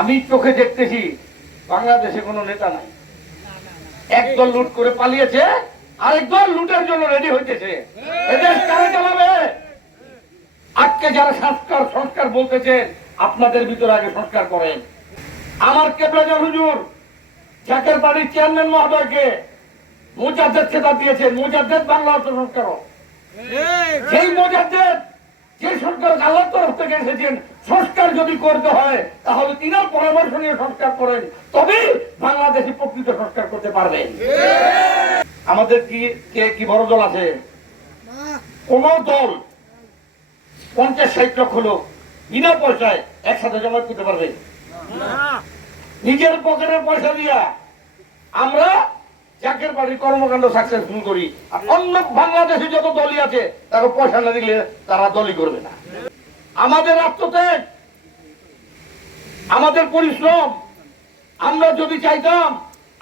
আমি চোখে দেখতেছি বাংলাদেশে কোনো নেতা নাই। একদল লুট করে পালিয়েছে, আরেক দল লুটের জন্য রেডি হইতেছে। এদেশ কারা চালাবে? আজকে যারা সংস্কার বলতেছেন, আপনাদের ভিতরে আগে সংস্কার করেন। আমার কেবলাজান হুজুর জাকের বাড়ির চেয়ারম্যান মহোদয়কে মুজাদ্দেদ খেতাব দিয়েছেন। মুজাদ্দেদ বাংলা অর্থ সংস্কার। সেই মুজাদ্দেদ যে সরকার আল্লাহর তরফ থেকে এসেছেন, সংস্কার যদি করতে হয় তাহলে তিনার পরামর্শ নিয়ে সংস্কার করেন, তবেই বাংলাদেশে প্রকৃত সংস্কার করতে পারবেন। আমাদের কি বড় দল আছে? কোন দল 50-60 লক্ষ লোক বিনা পয়সায় একসাথে জমা করতে পারবে? নিজের পকেটের পয়সা দিয়া আমরা জাকের বাড়ির কর্মকাণ্ড সাকসেসফুল করি। আর অন্য বাংলাদেশে যত দলই আছে তাকে পয়সা না দিলে তারা দলই করবে না। আমাদের আত্মত্যাগ, আমাদের পরিশ্রম, আমরা যদি চাইতাম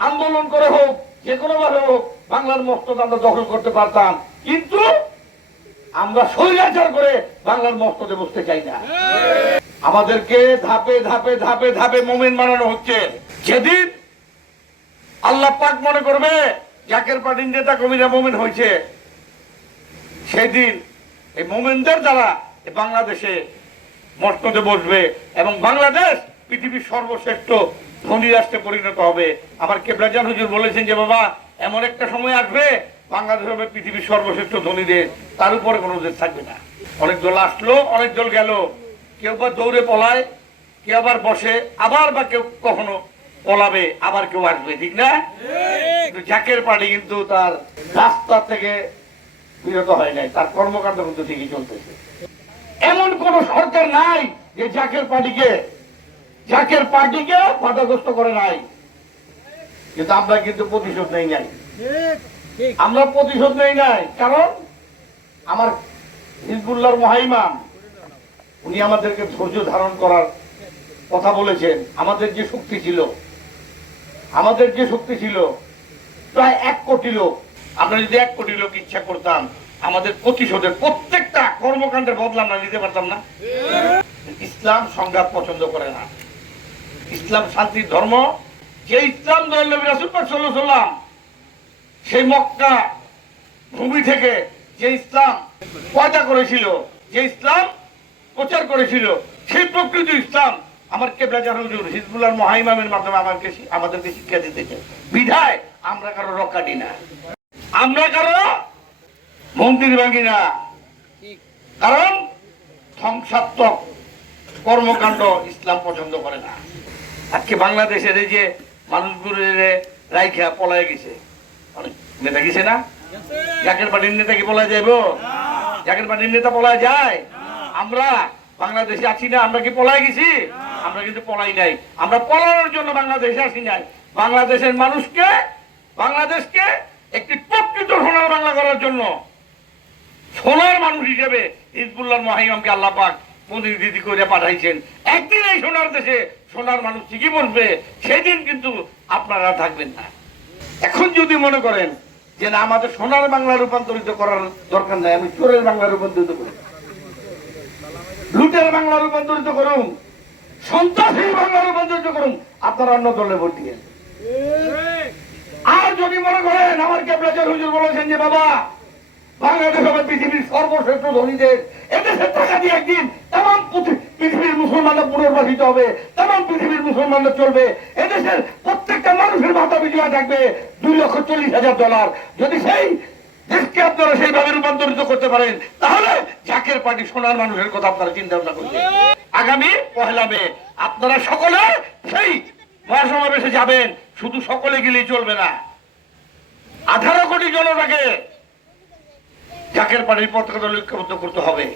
আন্দোলন করে হোক, যে কোনো ভাবে হোক বাংলার মস্তক আমরা দখল করতে পারতাম, কিন্তু আমরা স্বৈরাচার করে বাংলার মস্তকে বসতে চাই না। আমাদেরকে ধাপে ধাপে ধাপে ধাপে মোমেন বানানো হচ্ছে। যেদিন আল্লাহ পাক মনে করবে জাকের পার্টির নেতা কর্মীরা মোমেন হয়েছে, সেদিন এই মোমেনদের দ্বারা বাংলাদেশে মসনদে বসবে এবং বাংলাদেশ পৃথিবীর সর্বশ্রেষ্ঠ ধনী রাষ্ট্রে পরিণত হবে। আমার কেবলাজান হুজুর বলেছেন যে বাবা, এমন একটা সময় আসবে বাংলাদেশ হবে পৃথিবীর সর্বশ্রেষ্ঠ ধনী দেশ, তার উপরে কোনো দেশ থাকবে না। অনেক দল আসলো, অনেক দল গেল, কেউ বা দৌড়ে পলায়, কেউ আবার বসে, আবার বা কেউ কখনো পলাবে, আবার কেউ আসবে, ঠিক না? কিন্তু জাকের পার্টি কিন্তু তার রাস্তা থেকে বিরত হয় নাই, তার কর্মকাণ্ড কিন্তু ঠিকই চলতেছে। এমন কোন সরকার নাই যে জাকের পার্টিকে বাধাগ্রস্ত করে নাই। কিন্তু আমরা কিন্তু প্রতিশোধ নেই নাই, আমরা প্রতিশোধ নেই নাই। কারণ আমার হিজবুল্লাহর মহাইমাম উনি আমাদেরকে ধৈর্য ধারণ করার কথা বলেছেন। আমাদের যে শক্তি ছিল প্রায় 1 কোটি লোক, আমরা যদি 1 কোটি লোক ইচ্ছা করতাম আমাদের প্রতিশোধের প্রত্যেকটা কর্মকাণ্ডের বদলা আমরা নিতে পারতাম না। ইসলাম সংঘাত পছন্দ করে না, ইসলাম শান্তির ধর্ম। যে ইসলাম নবী রাসূল পাক সাল্লাল্লাহু আলাইহি ওয়াসাল্লাম সেই মক্কা ভূমি থেকে যে ইসলাম পয়দা করেছিল, যে ইসলাম প্রচার করেছিল, সেই প্রকৃত ইসলাম আমার কেবলাজান হুজুর হিজবুল্লাহর মহাইমামের মাধ্যমে আমাদেরকে শিক্ষা দিতেছে। বিধায় আমরা কারো রকাটি না, আমরা কারো মন্দির ভাঙি না। কারণ ধ্বংসাত্মক কর্মকাণ্ড ইসলাম পছন্দ করে না। আজকে বাংলাদেশের এই যে মানুষগুলো রাইখা পলায় গেছে, অনেক নেতা গেছে না? জাকের পার্টির নেতা কি পলায় যাইব? জাকের পার্টির নেতা পলায় যায়? আমরা বাংলাদেশে আছি না, আমরা কি পলায় গেছি? আমরা কিন্তু পলাই নাই। আমরা পলানোর জন্য বাংলাদেশে আসি নাই। বাংলাদেশের মানুষকে, বাংলাদেশকে একটি প্রকৃত সোনার বাংলা করার জন্য সোনার মানুষ হিসেবে হিজবুল্লাহর মহাইমামকে আল্লাহ পাক প্রতিনিধি করে পাঠাইছেন। একদিন এই সোনার দেশে সোনার মানুষ ঠিকই বসবে, সেদিন কিন্তু আপনারা থাকবেন না। এখন যদি মনে করেন যে না, আমাদের সোনার বাংলা রূপান্তরিত করার দরকার নাই, আমি চোরের বাংলা রূপান্তরিত করি, লুটের বাংলা রূপান্তরিত করুন, সন্ত্রাসীর বাংলা রূপান্তরিত করুন, আপনারা অন্য দলে ভোট দিয়েন। আর যদি মনে করেন আমার কেবলাজান হুজুর বলেছেন যে বাবা, বাংলাদেশ হবে পৃথিবীর সর্বশ্রেষ্ঠ ধনী দেশ, এদেশের টাকা দিয়ে একদিন তাম পৃথিবীর মুসলমানরা পুনর্বাসিত হবে, তাম পৃথিবীর মুসলমানরা চলবে, এদেশের প্রত্যেকটা মানুষের মাথা বিজয়া থাকবে $2,40,000। যদি সেই দেশকে আপনারা সেইভাবে রূপান্তরিত করতে পারেন, তাহলে জাকের পার্টি সোনার মানুষের কথা আপনারা চিন্তা ভাবনা করবেন। আগামী 1 মে আপনারা সকলে সেই মহাসমাবেশে যাবেন। শুধু সকলে গেলেই চলবে না, 18 কোটি জনতাকে জাকের পার্টির পতাকা দলে ঐক্যবদ্ধ করতে হবে।